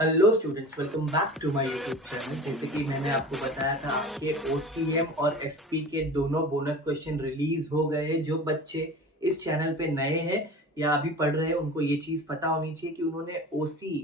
Hello students, welcome back to my YouTube channel. जैसे कि मैंने आपको बताया था, आपके ओसीएम और एसपी के दोनों बोनस क्वेश्चन रिलीज हो गए। जो बच्चे इस चैनल पे नए हैं या अभी पढ़ रहे हैं, उनको ये चीज़ पता होनी चाहिए कि उन्होंने ओसी,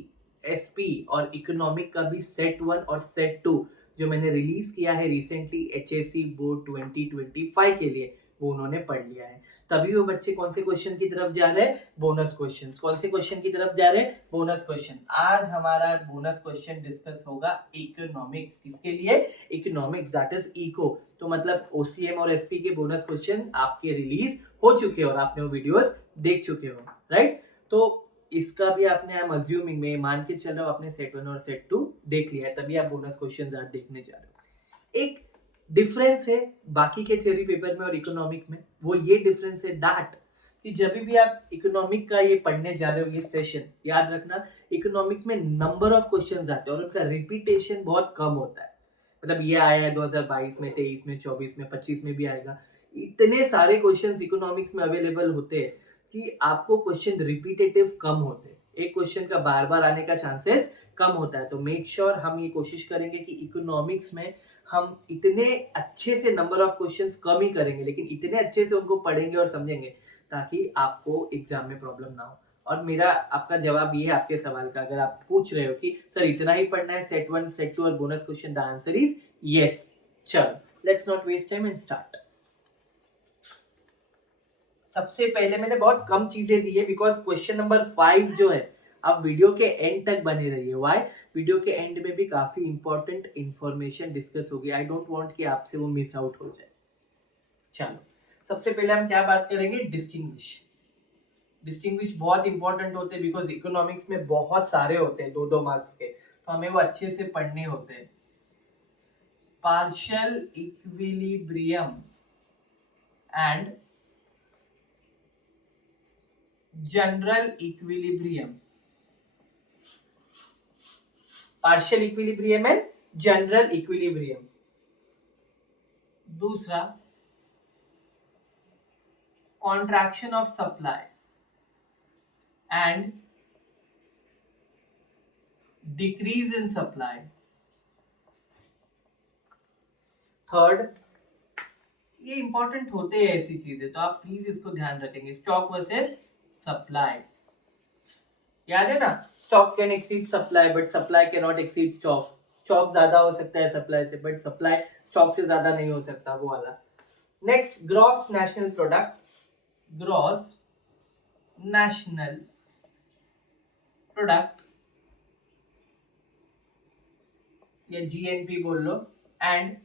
एसपी और इकोनॉमिक का भी सेट 1 और सेट 2 जो मैंने रिलीज किया है रिसेंटली एचएससी बोर्ड 2025 के लिए, वो उन्होंने पढ़ लिया है। तभी वो बच्चे कौन से क्वेश्चन की तरफ जा रहे हैं? Bonus questions. कौन से क्वेश्चन की तरफ जा रहे हैं? Bonus question. आज हमारा बोनस क्वेश्चन डिस्कस होगा इकोनॉमिक्स। किसके लिए? Economics, that is eco. तो मतलब ओसीएम और एसपी के बोनस क्वेश्चन आपके रिलीज हो चुके हो और आपने वो वीडियोस देख चुके हो, राइट? तो इसका भी आपने, आई एम अज्यूमिंग, में मान के चल रहा हूं, आपने सेट 1 और सेट 2 देख लिया है, तभी आप बोनस क्वेश्चन आज देखने जा रहे हो। एक डिफरेंस है बाकी के थ्योरी पेपर में और इकोनॉमिक में, वो ये डिफरेंस है दैट कि जब भी आप इकोनॉमिक का ये पढ़ने जा रहे हो, ये सेशन याद रखना, इकोनॉमिक में नंबर ऑफ क्वेश्चंस आते हैं और उनका रिपीटेशन बहुत कम होता है। मतलब ये आया है 2022 में, 23 में, 24 में, 25 में भी आएगा। इतने सारे क्वेश्चंस इकोनॉमिक्स में अवेलेबल होते हैं कि आपको क्वेश्चन रिपीटेटिव कम होते हैं। एक क्वेश्चन का बार बार आने का चांसेस कम होता है। तो मेक श्योर हम ये कोशिश करेंगे कि इकोनॉमिक्स में हम इतने अच्छे से नंबर ऑफ क्वेश्चंस कम ही करेंगे, लेकिन इतने अच्छे से उनको पढ़ेंगे और समझेंगे ताकि आपको एग्जाम में प्रॉब्लम ना हो। और मेरा आपका जवाब ये है आपके सवाल का, अगर आप पूछ रहे हो कि सर इतना ही पढ़ना है सेट 1, सेट 2 और bonus question, the answer is yes. चलो, let's not waste time and start. सबसे पहले मैंने बहुत कम चीजें दी है बिकॉज क्वेश्चन नंबर 5 जो है, आप वीडियो के एंड तक बने रहिए। व्हाई? वीडियो के एंड में भी काफी इंपॉर्टेंट इंफॉर्मेशन डिस्कस होगी। आई डोंट वांट कि आपसे वो मिस आउट हो जाए। चलो, सबसे पहले हम क्या बात करेंगे? डिस्टिंग्विश। डिस्टिंग्विश बहुत इंपॉर्टेंट होते हैं बिकॉज इकोनॉमिक्स में बहुत सारे होते हैं, 2-2 मार्क्स के, तो हमें वो अच्छे से पढ़ने होते हैं। Partial equilibrium and general equilibrium. Partial equilibrium and general equilibrium. दूसरा, contraction of supply and decrease in supply. Third, ये इंपॉर्टेंट होते हैं ऐसी चीजें, तो आप प्लीज इसको ध्यान रखेंगे, स्टॉक वर्सेस सप्लाई। याद है ना? Stock can exceed supply but supply can not exceed stock. Stock ज्यादा हो सकता है सप्लाई से, बट सप्लाई स्टॉक से ज्यादा नहीं हो सकता, वो वाला। Next, gross national product. Gross national product या जीएनपी बोल लो, and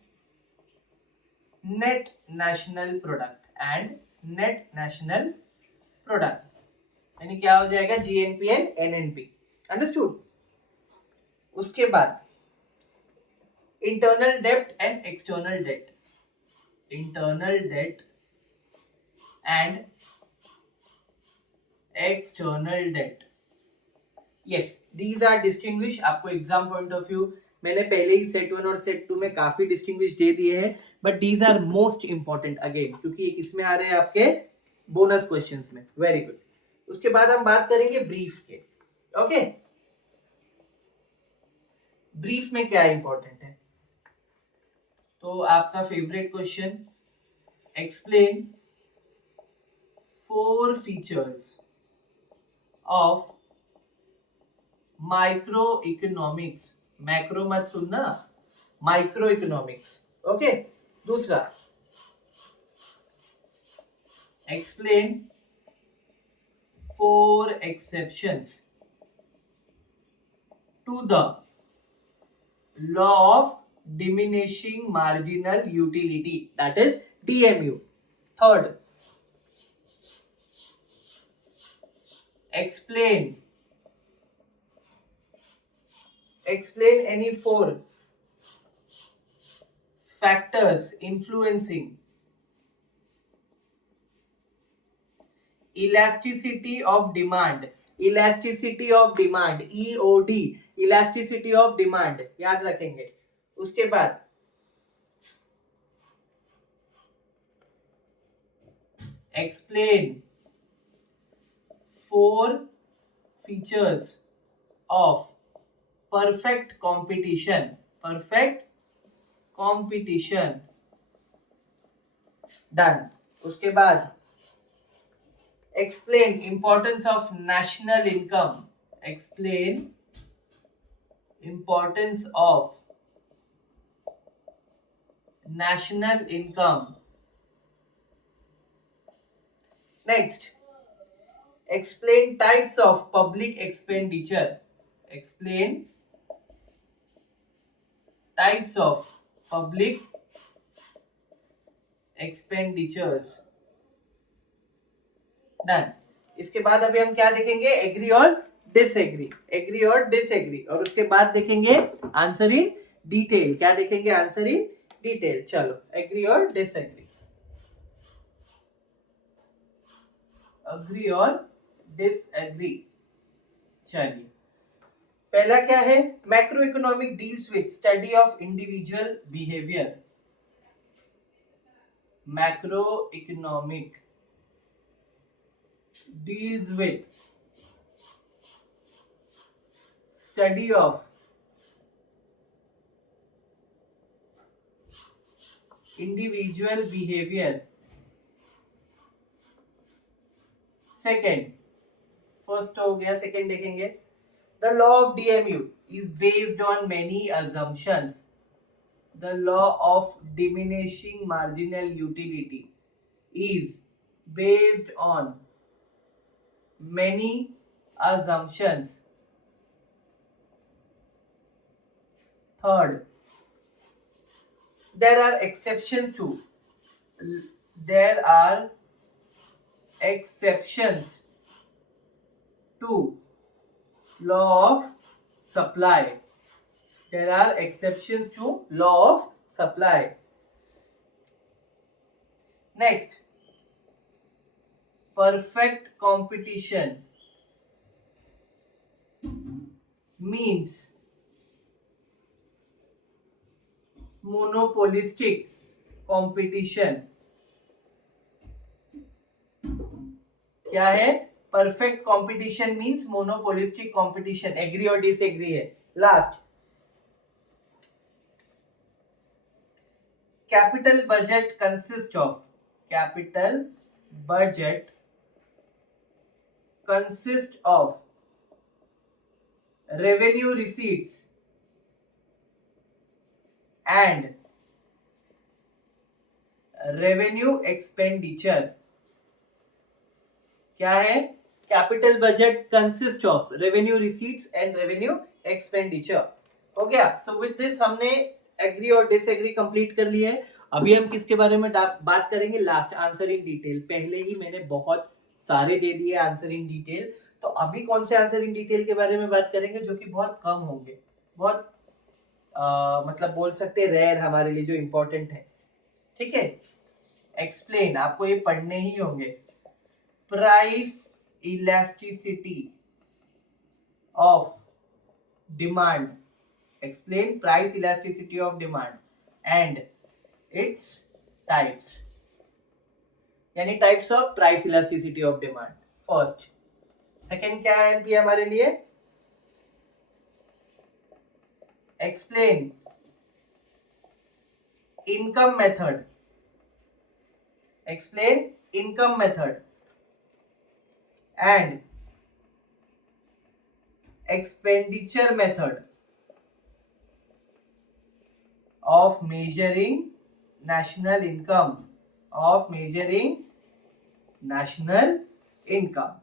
net national product. And net national product यानी क्या हो जाएगा? GNP and NNP. अंडरस्टूड? उसके बाद इंटरनल डेब्ट and external debt. Internal debt and external debt. Yes, these are distinguish. आपको एग्जाम पॉइंट ऑफ व्यू मैंने पहले ही सेट 1 और सेट 2 में काफी डिस्टिंग्विश दे दिए हैं, but these are most important again, क्योंकि ये किसमें आ रहे हैं? आपके बोनस क्वेश्चंस में। Very good. उसके बाद हम बात करेंगे ब्रीफ के। ओके, ब्रीफ में क्या इंपॉर्टेंट है? तो आपका favourite question, explain 4 features of micro economics. Macro मत सुनना, माइक्रो इकोनॉमिक्स। ओके। दूसरा, explain 4 exceptions to the law of diminishing marginal utility, that is DMU। Third, explain any 4 factors influencing elasticity of demand। elasticity of demand, EOD, elasticity of demand याद रखेंगे। उसके बाद explain 4 features of perfect competition, perfect competition, done. उसके बाद explain importance of national income, explain importance of national income. Next, explain types of public expenditure, explain types of public expenditures, done. इसके बाद अभी हम क्या देखेंगे, एग्री और disagree, agree और डिसएग्री, और उसके बाद देखेंगे आंसर इन डिटेल। क्या देखेंगे, आंसर इन डिटेल। चलो, एग्री और डिसएग्री, एग्री और डिसएग्री। चलिए, पहला क्या है, macro economic deals with study of individual behaviour, macro economic deals with study of individual behavior. Second, first हो गया, second देखेंगे, the law of DMU is based on many assumptions. The law of diminishing marginal utility is based on many assumptions. Third, there are exceptions to law of supply. There are exceptions to law of supply. Next, perfect competition means monopolistic competition. क्या है, perfect competition means monopolistic competition, agree और disagree है। Last, capital budget consist of, capital budget consist of revenue receipts and revenue expenditure. क्या है, कैपिटल budget consist ऑफ revenue receipts and revenue expenditure. हो गया। सो विद दिस हमने agree और डिसएग्री कंप्लीट कर लिया है। अभी हम किसके बारे में बात करेंगे, लास्ट, आंसर इन डिटेल। पहले ही मैंने बहुत सारे दे दिए आंसर इन डिटेल, तो अभी कौन से आंसर इन डिटेल के बारे में बात करेंगे जो कि बहुत कम होंगे, बहुत मतलब बोल सकते रेयर हमारे लिए, जो इंपॉर्टेंट है। ठीक है, एक्सप्लेन, आपको ये पढ़ने ही होंगे। Price elasticity of demand, explain price elasticity of demand and its types, यानी types of price elasticity of demand. First, second क्या है एमपी हमारे लिए, explain income method, explain income method and expenditure method of measuring national income, of measuring national income.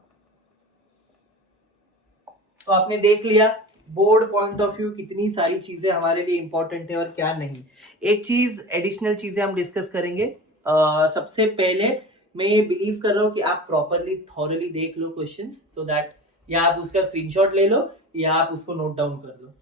तो आपने देख लिया board point of view कितनी सारी चीजें हमारे लिए इंपॉर्टेंट है और क्या नहीं। एक चीज, एडिशनल चीजें हम डिस्कस करेंगे। सबसे पहले मैं ये बिलीव कर रहा हूँ कि आप प्रॉपरली थॉरली देख लो क्वेश्चंस, सो दैट या आप उसका स्क्रीनशॉट ले लो या आप उसको नोट डाउन कर लो।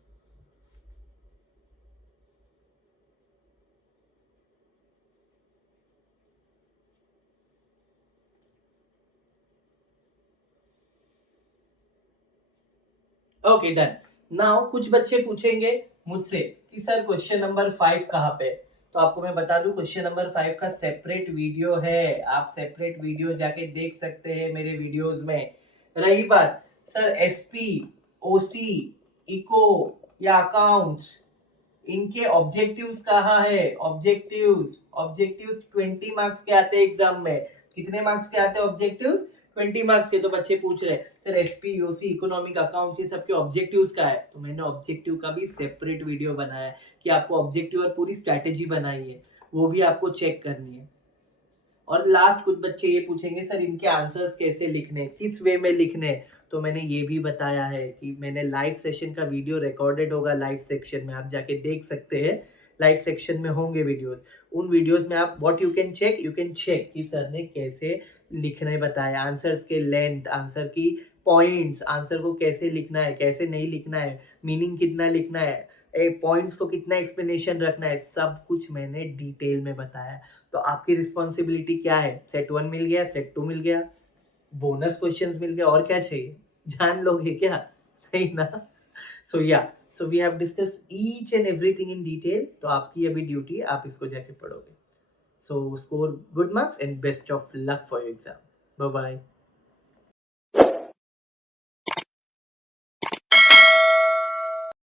Okay, done. नाउ कुछ बच्चे पूछेंगे मुझसे कि सर क्वेश्चन नंबर 5 कहाँ पे, तो आपको मैं बता दूं क्वेश्चन नंबर 5 का सेपरेट वीडियो है, आप सेपरेट वीडियो जाके देख सकते हैं मेरे वीडियोस में। रही बात सर एसपी, ओसी, इको या अकाउंट्स, इनके ऑब्जेक्टिव्स कहाँ है? ऑब्जेक्टिव्स 20 मार्क्स के आते हैं एग्जाम में। कितने मार्क्स के आते हैं ऑब्जेक्टिव्स? 20 मार्क्स के। तो बच्चे पूछ रहे हैं सर एसपी, ओसी, इकोनॉमिक, अकाउंट्स, ये सबके ऑब्जेक्टिव्स का है। तो मैंने ऑब्जेक्टिव का भी सेपरेट वीडियो बनाया है कि आपको ऑब्जेक्टिव और पूरी स्ट्रैटेजी बनाई है, वो भी आपको चेक करनी है। और लास्ट कुछ बच्चे ये पूछेंगे सर इनके आंसर्स कैसे लिखने, किस वे में लिखने। तो मैंने ये भी बताया है कि मैंने लाइव सेशन का वीडियो रिकॉर्डेड होगा लाइव सेक्शन में, आप जाके देख सकते हैं। लाइव सेक्शन में होंगे वीडियोस। उन वीडियोस में आप व्हाट यू कैन चेक कि सर ने कैसे लिखने बताया, आंसर्स के लेंथ, आंसर की पॉइंट्स, आंसर को कैसे लिखना है, कैसे नहीं लिखना है, मीनिंग कितना लिखना है, पॉइंट्स को कितना एक्सप्लेनेशन रखना है, सब कुछ मैंने डिटेल में बताया। तो आपकी रिस्पॉन्सिबिलिटी क्या है? सेट 1 मिल गया, सेट 2 मिल गया, बोनस क्वेश्चंस मिल गया, और क्या चाहिए? जान लोगे क्या? नहीं ना? So we have discuss each and everything in detail. तो आपकी अभी ड्यूटी है, आप इसको जाके पढ़ोगे। So score good marks and best of luck for your exam. Bye bye.